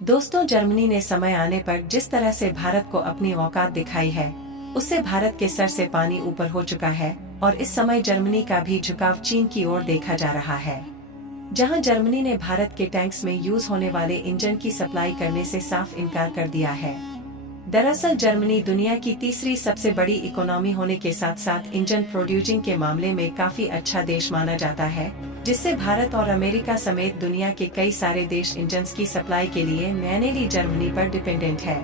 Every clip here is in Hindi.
दोस्तों, जर्मनी ने समय आने पर जिस तरह से भारत को अपनी औकात दिखाई है, उससे भारत के सर से पानी ऊपर हो चुका है और इस समय जर्मनी का भी झुकाव चीन की ओर देखा जा रहा है। जहां जर्मनी ने भारत के टैंक्स में यूज होने वाले इंजन की सप्लाई करने से साफ इनकार कर दिया है। दरअसल जर्मनी दुनिया की तीसरी सबसे बड़ी इकोनॉमी होने के साथ साथ इंजन प्रोड्यूसिंग के मामले में काफी अच्छा देश माना जाता है, जिससे भारत और अमेरिका समेत दुनिया के कई सारे देश इंजन्स की सप्लाई के लिए मैनली जर्मनी पर डिपेंडेंट है।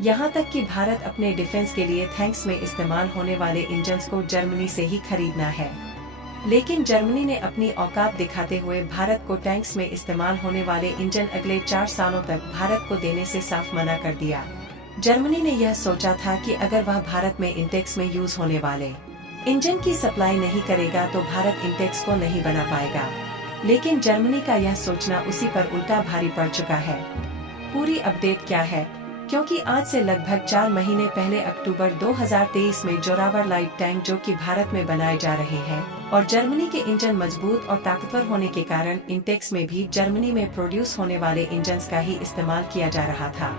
यहाँ तक कि भारत अपने डिफेंस के लिए टैंक्स में इस्तेमाल होने वाले इंजन्स को जर्मनी से ही खरीदना है। लेकिन जर्मनी ने अपनी औकात दिखाते हुए भारत को टैंक्स में इस्तेमाल होने वाले इंजन अगले 4 सालों तक भारत को देने से साफ मना कर दिया। जर्मनी ने यह सोचा था कि अगर वह भारत में इंटेक्स में यूज होने वाले इंजन की सप्लाई नहीं करेगा तो भारत इंटेक्स को नहीं बना पाएगा। लेकिन जर्मनी का यह सोचना उसी पर उल्टा भारी पड़ चुका है। पूरी अपडेट क्या है? क्योंकि आज से लगभग 4 महीने पहले अक्टूबर 2023 में जोरावर लाइट टैंक जो कि भारत में बनाए जा रहे हैं और जर्मनी के इंजन मजबूत और ताकतवर होने के कारण इंटेक्स में भी जर्मनी में प्रोड्यूस होने वाले इंजन्स का ही इस्तेमाल किया जा रहा था।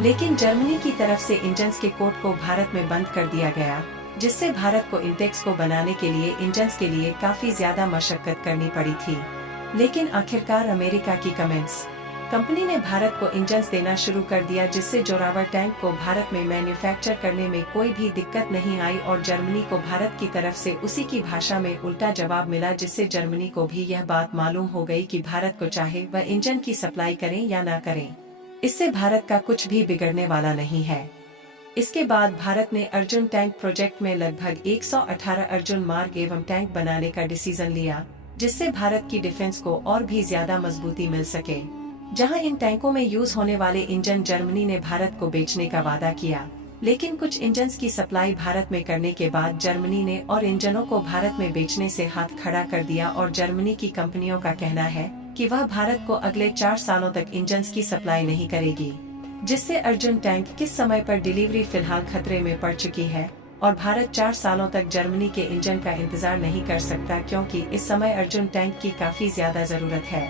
लेकिन जर्मनी की तरफ से इंजन्स के कोड को भारत में बंद कर दिया गया, जिससे भारत को इंटेक्स को बनाने के लिए इंजन्स के लिए काफी ज्यादा मशक्कत करनी पड़ी थी। लेकिन आखिरकार अमेरिका की कमेंस कंपनी ने भारत को इंजन्स देना शुरू कर दिया, जिससे जोरावर टैंक को भारत में मैन्युफैक्चर करने में कोई भी दिक्कत नहीं आई और जर्मनी को भारत की तरफ से उसी की भाषा में उल्टा जवाब मिला, जिससे जर्मनी को भी यह बात मालूम हो गई कि भारत को चाहे वह इंजन की सप्लाई करें या ना करें, इससे भारत का कुछ भी बिगड़ने वाला नहीं है। इसके बाद भारत ने अर्जुन टैंक प्रोजेक्ट में लगभग 118 अर्जुन मार्क एवं टैंक बनाने का डिसीजन लिया, जिससे भारत की डिफेंस को और भी ज्यादा मजबूती मिल सके। जहां इन टैंकों में यूज होने वाले इंजन जर्मनी ने भारत को बेचने का वादा किया, लेकिन कुछ इंजन्स की सप्लाई भारत में करने के बाद जर्मनी ने और इंजनों को भारत में बेचने से हाथ खड़ा कर दिया और जर्मनी की कंपनियों का कहना है कि वह भारत को अगले 4 सालों तक इंजन्स की सप्लाई नहीं करेगी, जिससे अर्जुन टैंक किस समय पर डिलीवरी फिलहाल खतरे में पड़ चुकी है और भारत 4 सालों तक जर्मनी के इंजन का इंतजार नहीं कर सकता, क्योंकि इस समय अर्जुन टैंक की काफी ज्यादा जरूरत है।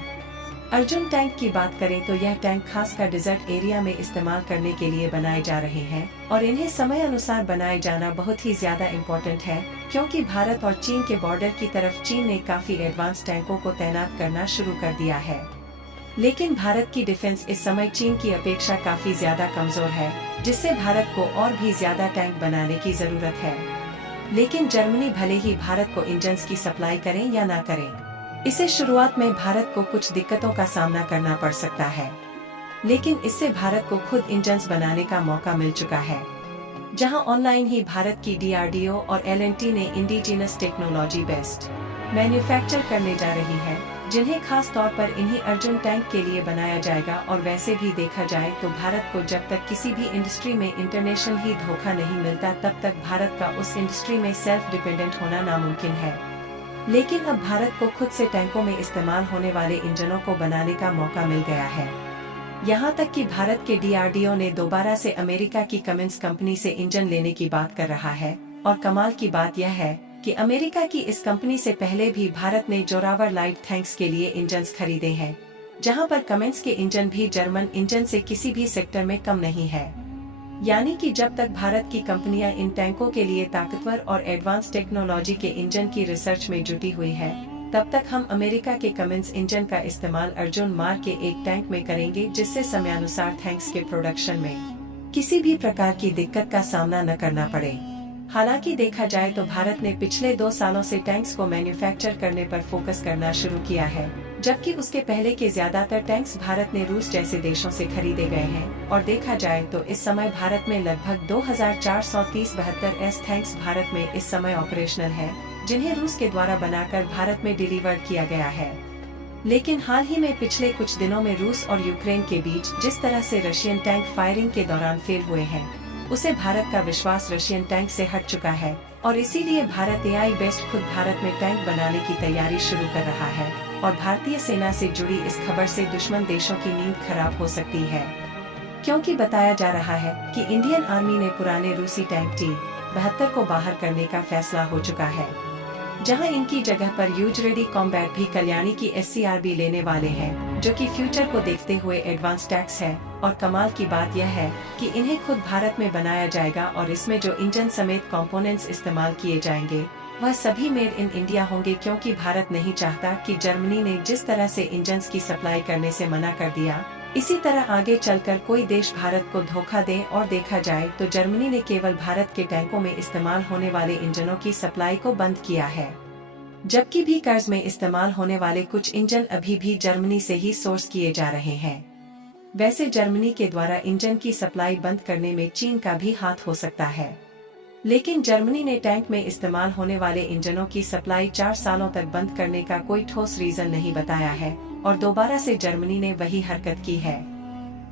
अर्जुन टैंक की बात करें तो यह टैंक खासकर डिजर्ट एरिया में इस्तेमाल करने के लिए बनाए जा रहे हैं और इन्हें समय अनुसार बनाए जाना बहुत ही ज्यादा इम्पोर्टेंट है, क्योंकि भारत और चीन के बॉर्डर की तरफ चीन ने काफी एडवांस टैंकों को तैनात करना शुरू कर दिया है। लेकिन भारत की डिफेंस इस समय चीन की अपेक्षा काफी ज्यादा कमजोर है, जिससे भारत को और भी ज्यादा टैंक बनाने की जरूरत है। लेकिन जर्मनी भले ही भारत को इंजन्स की सप्लाई करें या ना करें, इसे शुरुआत में भारत को कुछ दिक्कतों का सामना करना पड़ सकता है, लेकिन इससे भारत को खुद इंजन्स बनाने का मौका मिल चुका है। जहां ऑनलाइन ही भारत की DRDO और L&T ने इंडिजिनस टेक्नोलॉजी बेस्ड मैन्युफैक्चर करने जा रही है, जिन्हें खास तौर पर इन्हीं अर्जुन टैंक के लिए बनाया जाएगा। और वैसे भी देखा जाए तो भारत को जब तक किसी भी इंडस्ट्री में इंटरनेशनल ही धोखा नहीं मिलता, तब तक भारत का उस इंडस्ट्री में सेल्फ डिपेंडेंट होना नामुमकिन है। लेकिन अब भारत को खुद से टैंकों में इस्तेमाल होने वाले इंजनों को बनाने का मौका मिल गया है। यहाँ तक कि भारत के DRDO ने दोबारा से अमेरिका की कमिंस कंपनी से इंजन लेने की बात कर रहा है। और कमाल की बात यह है कि अमेरिका की इस कंपनी से पहले भी भारत ने जोरावर लाइट टैंक्स के लिए इंजन्स खरीदे हैं, जहाँ पर कमिंस के इंजन भी जर्मन इंजन से किसी भी सेक्टर में कम नहीं है। यानी कि जब तक भारत की कंपनियां इन टैंकों के लिए ताकतवर और एडवांस टेक्नोलॉजी के इंजन की रिसर्च में जुटी हुई है, तब तक हम अमेरिका के कमिंस इंजन का इस्तेमाल अर्जुन मार्क के एक टैंक में करेंगे, जिससे समयानुसार टैंक्स के प्रोडक्शन में किसी भी प्रकार की दिक्कत का सामना न करना पड़े। हालांकि देखा जाए तो भारत ने पिछले 2 सालों से टैंक्स को मैन्युफैक्चर करने पर फोकस करना शुरू किया है, जबकि उसके पहले के ज्यादातर टैंक्स भारत ने रूस जैसे देशों से खरीदे गए हैं। और देखा जाए तो इस समय भारत में लगभग 2430-72 टैंक्स भारत में इस समय ऑपरेशनल है, जिन्हें रूस के द्वारा बनाकर भारत में डिलीवर किया गया है। लेकिन हाल ही में पिछले कुछ दिनों में रूस और यूक्रेन के बीच जिस तरह से रशियन टैंक फायरिंग के दौरान फेल हुए हैं, उसे भारत का विश्वास रशियन टैंक से हट चुका है और इसीलिए भारत AI बेस्ड खुद भारत में टैंक बनाने की तैयारी शुरू कर रहा है। और भारतीय सेना से जुड़ी इस खबर से दुश्मन देशों की नींद खराब हो सकती है, क्योंकि बताया जा रहा है कि इंडियन आर्मी ने पुराने रूसी टैंक T-72 को बाहर करने का फैसला हो चुका है, जहां इनकी जगह पर यूज रेडी कॉम्बैट भी कल्याणी की SCRB लेने वाले हैं, जो कि फ्यूचर को देखते हुए एडवांस टैक्स है। और कमाल की बात यह है कि इन्हें खुद भारत में बनाया जाएगा और इसमें जो इंजन समेत कंपोनेंट्स इस्तेमाल किए जाएंगे वह सभी मेड इन इंडिया होंगे, क्योंकि भारत नहीं चाहता कि जर्मनी ने जिस तरह से इंजन्स की सप्लाई करने से मना कर दिया, इसी तरह आगे चलकर कोई देश भारत को धोखा दे। और देखा जाए तो जर्मनी ने केवल भारत के टैंकों में इस्तेमाल होने वाले इंजनों की सप्लाई को बंद किया है, जबकि भी कर्ज में इस्तेमाल होने वाले कुछ इंजन अभी भी जर्मनी से ही सोर्स किए जा रहे हैं। वैसे जर्मनी के द्वारा इंजन की सप्लाई बंद करने में चीन का भी हाथ हो सकता है, लेकिन जर्मनी ने टैंक में इस्तेमाल होने वाले इंजनों की सप्लाई 4 सालों तक बंद करने का कोई ठोस रीजन नहीं बताया है। और दोबारा से जर्मनी ने वही हरकत की है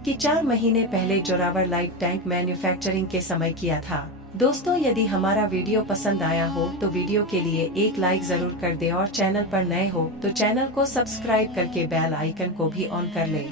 कि 4 महीने पहले जोरावर लाइट टैंक मैन्युफैक्चरिंग के समय किया था। दोस्तों, यदि हमारा वीडियो पसंद आया हो तो वीडियो के लिए एक लाइक जरूर कर दे और चैनल पर नए हो तो चैनल को सब्सक्राइब करके बेल आइकन को भी ऑन कर ले।